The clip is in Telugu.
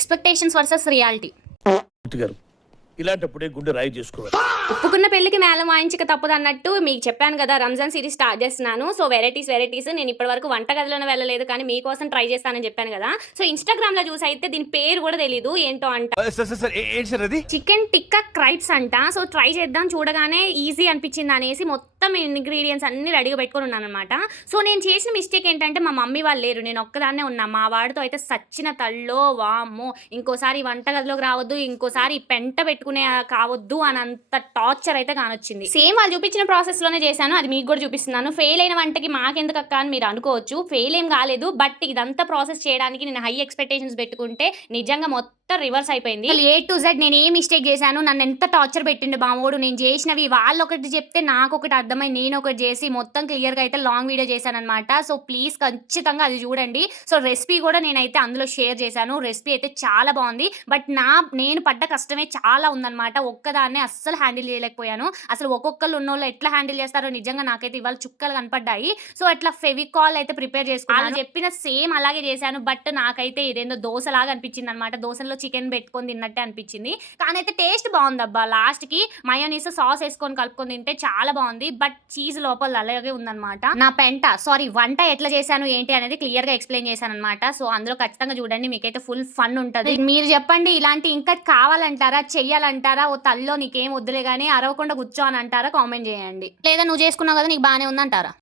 Expectations versus reality. గారు ఇలాంటప్పుడే గుండె రాయి చేసుకోవాలి. ఒప్పుకున్న పెళ్ళికి మేళం వాయించక తప్పదన్నట్టు మీకు చెప్పాను కదా! రంజాన్ సిరీస్ స్టార్ట్ చేస్తున్నాను. సో, వెరైటీస్ నేను ఇప్పటివరకు వంటగదిలోనే వెళ్ళలేదు కానీ మీకోసం ట్రై చేస్తానని చెప్పాను కదా! సో, ఇన్‌స్టాగ్రామ్‌లో చూసి అయితే దీని పేరు కూడా తెలీదు. ఏంటో అంట. సార్ ఏంటి సార్ అది? చికెన్ టిక్కా క్రైప్స్ అంట. సో, ట్రై చేద్దాం చూడగానే ఈజీ అనిపించింది అనేసి మొత్తం ఇంగ్రీడియెంట్స్ అన్నీ రెడీగా పెట్టుకొని ఉన్నాననమాట. సో, నేను చేసిన మిస్టేక్ ఏంటంటే మా మమ్మీ వాళ్ళు లేరు. నేను ఒక్కదాన్నే ఉన్నా. మా వాడితో అయితే సచ్చిన తల్లో వామ్మో! ఇంకోసారి వంటగదిలోకి రావద్దు, ఇంకోసారి పెంట పెట్టుకునే కావద్దు అనంత టార్చర్ అయితే కానొచ్చింది. సేమ్ వాళ్ళు చూపించిన ప్రాసెస్ లోనే చేశాను. అది మీకు కూడా చూపిస్తున్నాను. ఫెయిల్ అయిన వంటకి మాకెందుకు అక్క అని మీరు అనుకోవచ్చు. ఫెయిల్ ఏం కాలేదు. బట్ ఇదంతా ప్రాసెస్ చేయడానికి నేను హై ఎక్స్పెక్టేషన్స్ పెట్టుకుంటే నిజంగా మొత్తం రివర్స్ అయిపోయింది. ఏ టు జెడ్ నేను ఏ మిస్టేక్ చేశాను, నన్ను ఎంత టార్చర్ పెట్టిండు మావోడు. నేను చేసినవి వాళ్ళు ఒకటి చెప్తే నాకు ఒకటి అర్థమై నేను ఒకటి చేసి మొత్తం క్లియర్ గా అయితే లాంగ్ వీడియో చేశాను అనమాట. సో ప్లీజ్ ఖచ్చితంగా అది చూడండి. సో రెసిపీ కూడా నేనైతే అందులో షేర్ చేశాను. రెసిపీ అయితే చాలా బాగుంది. బట్ నేను పడ్డ కష్టమే చాలా ఉందన్నమాట. ఒక్కదాన్నే అస్సలు హ్యాండిల్ చేయలేకపోయాను. అసలు ఒక్కొక్కరు ఉన్నోళ్ళు ఎట్లా హ్యాండిల్ చేస్తారో నిజంగా నాకైతే ఇవాళ చుక్కలు కనపడ్డాయి. సో అట్లా ఫెవికాల్ అయితే ప్రిపేర్ చేసుకున్నాను. చెప్పిన సేమ్ అలాగే చేశాను. బట్ నాకైతే ఇదేందో దోశలాగా అనిపించింది అనమాట. దోశలో చికెన్ పెట్టుకొని తిన్నట్టే అనిపించింది. కానీ అయితే టేస్ట్ బాగుంది అబ్బా. లాస్ట్ కి మయోనీస్ సాస్ వేసుకొని కలుపుకొని తింటే చాలా బాగుంది. బట్ చీజ్ లోపల అలాగే ఉందన్నమాట. నా వంట ఎట్లా చేశాను ఏంటి అనేది క్లియర్ గా ఎక్స్ప్లెయిన్ చేశాను అనమాట. సో అందులో ఖచ్చితంగా చూడండి, మీకైతే ఫుల్ ఫన్ ఉంటది. మీరు చెప్పండి, ఇలాంటి ఇంకా కావాలంటారా, చెయ్యాలంటారా, ఓ తల్లో నీకేం వద్దులే గానీ అరవకుండా కూర్చో అని అంటారా? కామెంట్ చేయండి. లేదా నువ్వు చేసుకున్నావు కదా నీకు బాగానే ఉందంటారా?